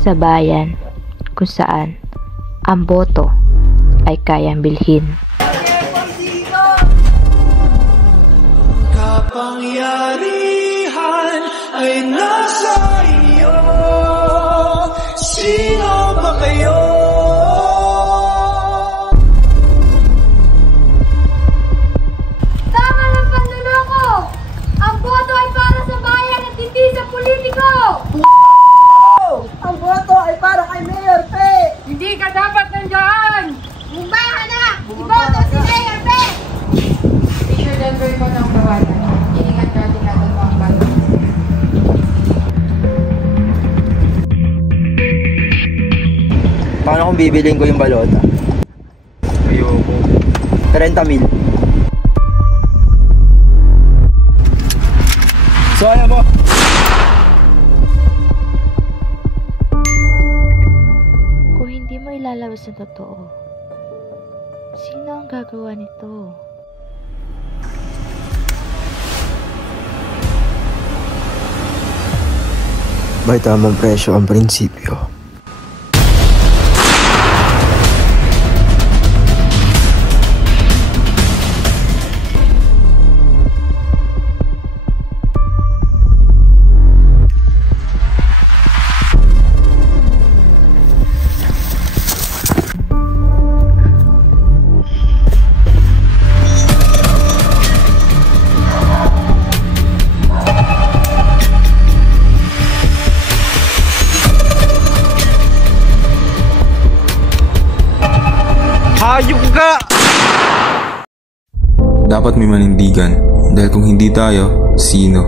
sa bayan kung saan ang boto ay kayang bilhin. Kapangyarihan ay nasa iyo. Sino ba kayo? Tama ng panluloko! Ang boto ay para sa bayan at hindi sa politiko! Ang boto ay para kay Mayor Pe! Hindi ka dapat nandiyan! Umbahan na! Iboto si Mayor Pe! Teacher Denver ko ng kawalan. Iningat natin natin mga bata. Paano kung bibilin ko yung balota? Ayoko. 30,000. So ayaw mo? Kung hindi mo ilalabas ang totoo, sino ang gagawa nito? May tamang presyo ang prinsipyo. Hayop ka! Dapat may manindigan, dahil kung hindi tayo, sino?